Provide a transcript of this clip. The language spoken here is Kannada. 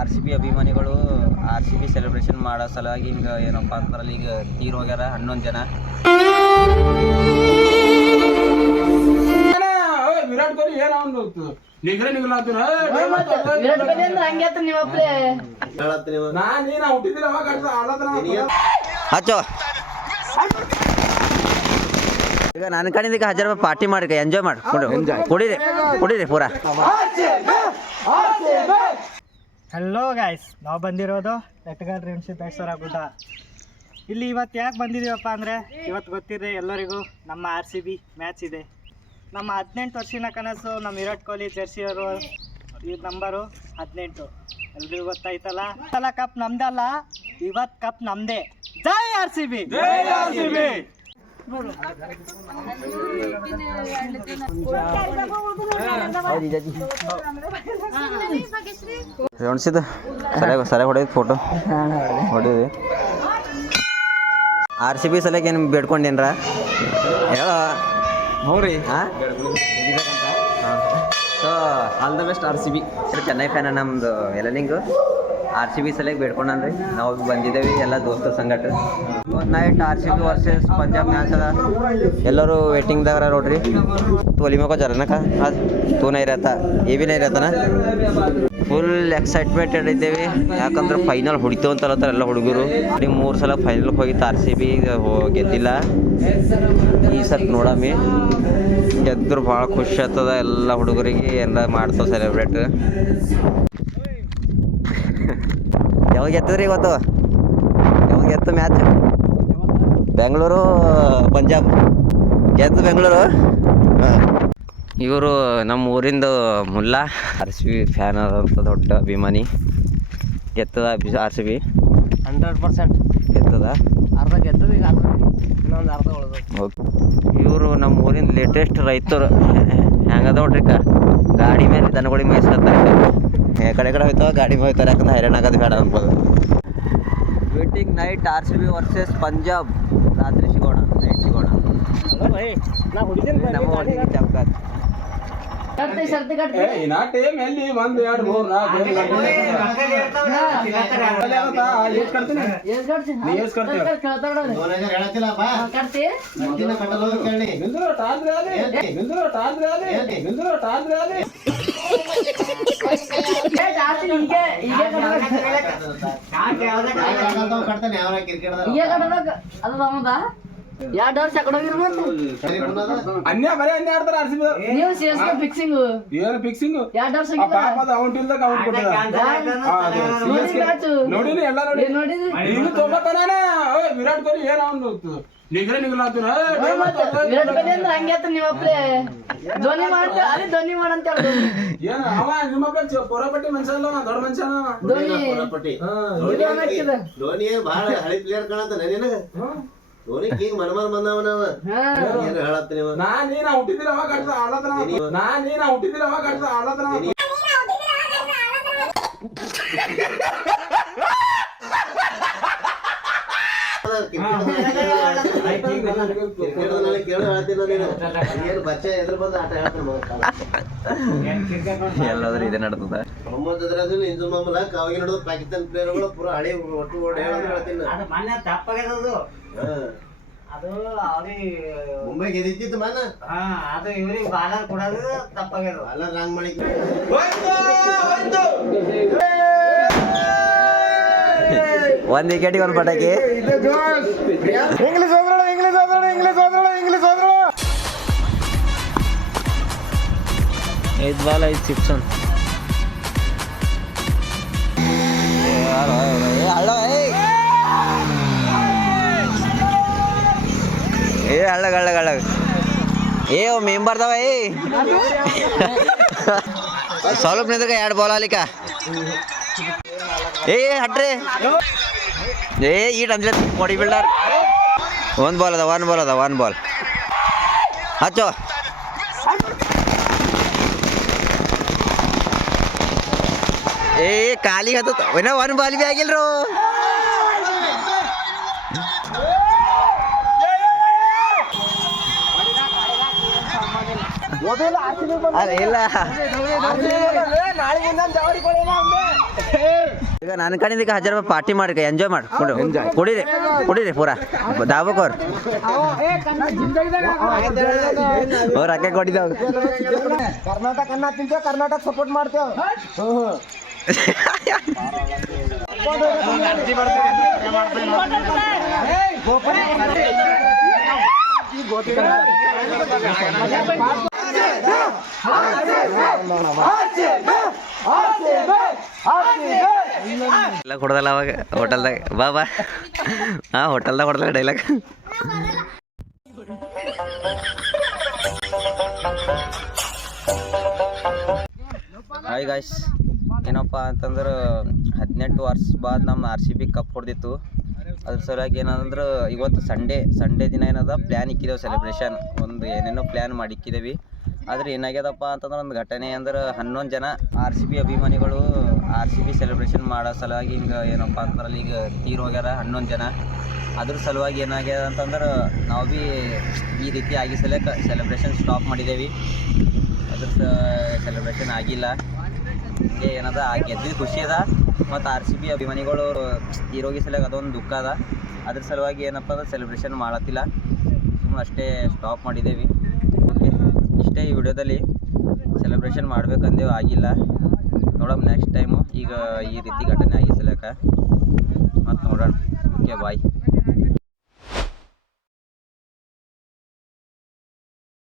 RCB ಅಭಿಮಾನಿಗಳು RCB ಸೆಲೆಬ್ರೇಷನ್ ಮಾಡೋ ಸಲುವಾಗಿ ಹಿಂಗೆ ಏನಪ್ಪ ಅಂತಂದ್ರೆ ಈಗ ತೀರ್ ಹೋಗ್ಯಾರ 11 ಜನ. ವಿರಾಟ್ ಕೊಹ್ಲಿ ಏನು ಅವನು ಹಚ್ಚೋ ಈಗ ನನ್ನ ಕಡೆಯಿಂದ 1000 ರೂಪಾಯಿ ಪಾರ್ಟಿ ಮಾಡಿ ಎಂಜಾಯ್ ಮಾಡಿ ಕುಡೀರಿ ಪೂರಾ. ಹಲೋ ಗಾಯ್ಸ್, ನಾವು ಬಂದಿರೋದು ಎಟ್ಗಾಲ್ ರೇಣುಸಿದ್ದೇಶ್ವರ ಗುಡ್ಡ. ಇಲ್ಲಿ ಇವತ್ತು ಯಾಕೆ ಬಂದಿದ್ದೀವಪ್ಪ ಅಂದರೆ, ಇವತ್ತು ಗೊತ್ತಿದೆ ಎಲ್ಲರಿಗೂ ನಮ್ಮ RCB ಮ್ಯಾಚ್ ಇದೆ. ನಮ್ಮ 18 ವರ್ಷದ ಕನಸು ನಮ್ಮ ವಿರಾಟ್ ಕೊಹ್ಲಿ ಜರ್ಸಿಯವರು ಈ ನಂಬರು 18 ಎಲ್ರಿಗೂ ಗೊತ್ತಾಯ್ತಲ್ಲ. ಸಲ ಕಪ್ ನಮ್ದಲ್ಲ, ಇವತ್ತು ಕಪ್ ನಮ್ಮದೇ. ಜೈ RCB! ರೇಣುಸಿದ ಸರಿಯಾಗಿ ಹೊಡೆದು ಫೋಟೋ ಹೊಡೆದಿ. RCB ಸಲಕ್ಕೆ ಏನು ಬೇಡ್ಕೊಂಡೇನ್ರ ಹೇಳ? ಹ್ಞೂ ರೀ. So all the best RCB. Chennai ಫ್ಯಾನ ನಮ್ಮದು ಎಲ್ಲನಿಂಗು RCB ಸಲಕ್ಕೆ ಬೇಡ್ಕೊಂಡ್ರಿ. ನಾವು ಬಂದಿದ್ದೇವೆ ಎಲ್ಲ ದೋಸ್ತರ ಸಂಗಟ. Night RCB versus Punjab match ಅದ. ಎಲ್ಲರೂ ವೇಟಿಂಗ್ದಾಗ ನೋಡ್ರಿ. तोली में को जरा ना आज तू नहीं रहता, ये भी नहीं रहता ना. ಫುಲ್ ಎಕ್ಸೈಟ್ಮೆಂಟೆಡ್ ಇದ್ದೇವೆ. ಯಾಕಂದ್ರೆ ಫೈನಲ್ ಹೊಡಿತು ಅಂತಲತ್ತಾರ ಎಲ್ಲ ಹುಡುಗರು. 3 ಸಲ ಫೈನಲ್ಗೆ ಹೋಗಿತ್ತು RCB, ಗೆದ್ದಿಲ್ಲ. ಈ ಸತ್ ನೋಡಮ್ಮಿ ಗೆದ್ದರು ಭಾಳ ಖುಷಿ ಆಗ್ತದ. ಎಲ್ಲ ಹುಡುಗರಿಗೆ ಎಲ್ಲ ಮಾಡ್ತಾವ ಸೆಲೆಬ್ರೇಟ್. ಯಾವಾಗ ಗೆತ್ತದ್ರಿ ಇವತ್ತು? ಯಾವಾಗ ಗೆತ್ತು ಮ್ಯಾಚ್? ಬೆಂಗಳೂರು ಪಂಜಾಬ್ ಗೆದ್ದು ಬೆಂಗಳೂರು. ಇವರು ನಮ್ಮ ಊರಿಂದ ಮುಲ್ಲಾ RCB ಫ್ಯಾನ್ ಆದಂಥ ದೊಡ್ಡ ಅಭಿಮಾನಿ. ಗೆತ್ತದ RCB 100% ಗೆತ್ತದ. ಅರ್ಧ ಗೆದ್ದದ, ಈಗ ಇನ್ನೊಂದು ಅರ್ಧ ಉಳಿದು. ಇವರು ನಮ್ಮ ಊರಿಂದ ಲೇಟೆಸ್ಟ್ ರೈತರು. ಹೆಂಗದ ನೋಡ್ರಿ, ಗಾಡಿ ಮೇಲೆ ದನಗಳಿಗೆ ಮೇಯಿಸ್ತಾರೆ. ಕಡೆ ಹೋಯ್ತಾವ ಗಾಡಿ ಮೇಲೆ ಹೋಯ್ತಾರೆ. ಯಾಕಂದ್ರೆ ಹೈರಾಣ ಆಗೋದು ಬೇಡ ಅನ್ಬೋದು. Waiting night RCB versus Punjab. ರಾತ್ರಿ ಸಿಗೋಣ, ನೈಟ್ ಸಿಗೋಣ. ನಮ್ಮ ಹೊಟ್ಟಿಗೆ ಚೌಕಾತ್ ಅನ್ಯ ಬರೀ ಅನ್ಯ ಆಡ್ತಾರ RCB. ಫಿಕ್ಸಿಂಗ್ ಏನು ಫಿಕ್ಸಿಂಗ್? ನೋಡಿನಿ ಎಲ್ಲ ನೋಡಿ. ಈಗ ತೊಗೊತಾನ ವಿರಾಟ್ ಕೊಹ್ಲಿ ಏನು ಅವನು ನಿಗ್ಲಾತನ. ಏನು ಅವ ನಿಮ್ಮ ಪೊರಪಟ್ಟಿ ಮನುಷ್ಯ ಅಲ್ಲ, ದೊಡ್ಡ ಮನುಷ್ಯ. ಧೋನಿ ಬಹಳ ಹಳಿ ಪ್ಲೇಯರ್ ಕಾಣತಾನ ನಿನಗ. ಧೋನಿ ಕಿಂಗ್ ಮನಮನ್ ಬಂದವನವ. ಏನು ಹೇಳತ್ತೀನಿ ನಾನೇನ ಹುಟ್ಟಿದಿರ ಅವಾಗ ಆಡತನ. ಎಲ್ಲಾದ್ರೂ ಇದೆ ನಡ್ತದ. ಮೊಹಮ್ಮದ್ ಅದ್ರಾಜ್ ಇಂಜುಲ್ ಮಮಲಾಕ್ ಅವಾಗ ನೋಡಿದ ಪಾಕಿಸ್ತಾನ ಪ್ಲೇಯರ್ಗಳು ಪೂರ ಹಳಿ ಒಟ್ಟು ಓಡಿ ಹೇಳ್ತೀನಿ. ಮುಂಬೈ ಗೆದ್ದಿತ್ತು ಮನ. ಅದು ಇವ್ರಿಗೆ ಬಾಲರ್ ಕೊಡೋದು ತಪ್ಪಾಗ್ಯದ. ಬಾಲರ್ ರಾಂಗ್ ಮಾಡಿ ಒಂದ್ ವಿಕೆಟಿಗೆ ಒಂದು ಪಟಾಕಿ. ಇಂಗ್ಲಿಷ್ ಹೋದ್ರು. 5 ಬಾಲ್ 5 ಸಿಕ್ಸ್. ಹಳ್ಳಗ ಮೇನ್ ಬರ್ತಾವ. ಸ್ವಲ್ಪ ನಿಂದಾಗ 2 ಬಾಲ್ ಅಲಿಕ. ಹಟ್ರಿ ಈಟ್ ಅಂದ್ರೆ ಬಾಡಿ ಬಿಲ್ಡರ್. 1 ಬಾಲ್ ಅದ 1 ಬಾಲ್ ಹಚ್ಚೋ. ಕಾಲಿಗೆ ಹತ್ತ 1 ಬಾಲ್ ಬಿ ಆಗಿಲ್ರು. ಇಲ್ಲ ಈಗ ನಾನು ಕಣಿದಕ್ಕೆ 1000 ರೂಪಾಯಿ ಪಾರ್ಟಿ ಮಾಡಿ ಎಂಜಾಯ್ ಮಾಡಿ ಕುಡೀರಿ ಪೂರಾ ದಾಬಕೋರ್ ಅವ್ರು ಅಕ್ಕೆ ಕೊಟ್ಟಿದ್ದಾವ ಕರ್ನಾಟಕ ಅನ್ನ ತಿಂತೇವೆ ಕರ್ನಾಟಕ ಸಪೋರ್ಟ್ ಮಾಡ್ತೇವೆ ಎಲ್ಲ ಕೊಡ್ದಲ್ಲ ಅವಾಗ ಹೋಟೆಲ್ದಾಗ ಬಾ ಹಾಂ ಹೋಟೆಲ್ದಾಗ ಕೊಡ್ದಲ್ಲ ಡೈಲಾಗ್ ಹಾಯ್ ಗಾಯ್ಸ್ ಏನಪ್ಪ ಅಂತಂದ್ರೆ 18 ವರ್ಷ ಬಾದ್ ನಮ್ಮ RCB ಕಪ್ ಹೊಡೆದಿತ್ತು. ಅದ್ರ ಸಲುವಾಗಿ ಏನಂದ್ರೆ ಇವತ್ತು ಸಂಡೇ ದಿನ ಏನದ ಪ್ಲ್ಯಾನ್ ಇಕ್ಕಿದ್ದೇವೆ ಸೆಲೆಬ್ರೇಷನ್ ಒಂದು ಏನೇನೋ ಪ್ಲ್ಯಾನ್ ಮಾಡಿಕ್ಕಿದ್ದೇವೆ. ಆದರೆ ಏನಾಗ್ಯದಪ್ಪ ಅಂತಂದ್ರೆ ಒಂದು ಘಟನೆ ಅಂದ್ರೆ 11 ಜನ RCB ಅಭಿಮಾನಿಗಳು RCB ಸೆಲೆಬ್ರೇಷನ್ ಮಾಡೋ ಸಲುವಾಗಿ ಹಿಂಗೆ ಏನಪ್ಪ ಅಂತಂದ್ರೆ ಈಗ ತೀರೋಗ್ಯಾರ 11 ಜನ. ಅದ್ರ ಸಲುವಾಗಿ ಏನಾಗ್ಯದ ಅಂತಂದ್ರೆ ನಾವು ಭೀ ಈ ರೀತಿ ಆಗಿ ಸೆಲೆಬ್ರೇಷನ್ ಸ್ಟಾಪ್ ಮಾಡಿದ್ದೇವೆ. ಅದ್ರ ಸೆಲೆಬ್ರೇಷನ್ ಆಗಿಲ್ಲ. ಹಿಂಗೆ ಏನದ ಗೆದ್ದಿದ್ದು ಖುಷಿ ಅದ ಮತ್ತು RCB ಅಭಿಮಾನಿಗಳು ತೀರೋಗಿ ಸಲುವಾಗಿ ಅದೊಂದು ದುಃಖ ಅದ. ಅದ್ರ ಸಲುವಾಗಿ ಏನಪ್ಪ ಅಂದ್ರೆ ಸೆಲೆಬ್ರೇಷನ್ ಮಾಡತ್ತಿಲ್ಲ, ಸುಮ್ಮನೆ ಅಷ್ಟೇ ಸ್ಟಾಪ್ ಮಾಡಿದ್ದೇವೆ. ಓಕೆ, ಇಷ್ಟೇ ಈ ವಿಡಿಯೋದಲ್ಲಿ. ಸೆಲೆಬ್ರೇಷನ್ ಮಾಡ್ಬೇಕಂದೇವು, ಆಗಿಲ್ಲ. ನೋಡೋಣ ನೆಕ್ಸ್ಟ್ ಟೈಮು. ಈಗ ಈ ರೀತಿ ಘಟನೆ ಆಗಿ ಸಲಕ ಮತ್ತು ನೋಡೋಣ. ಓಕೆ, ಬಾಯ್.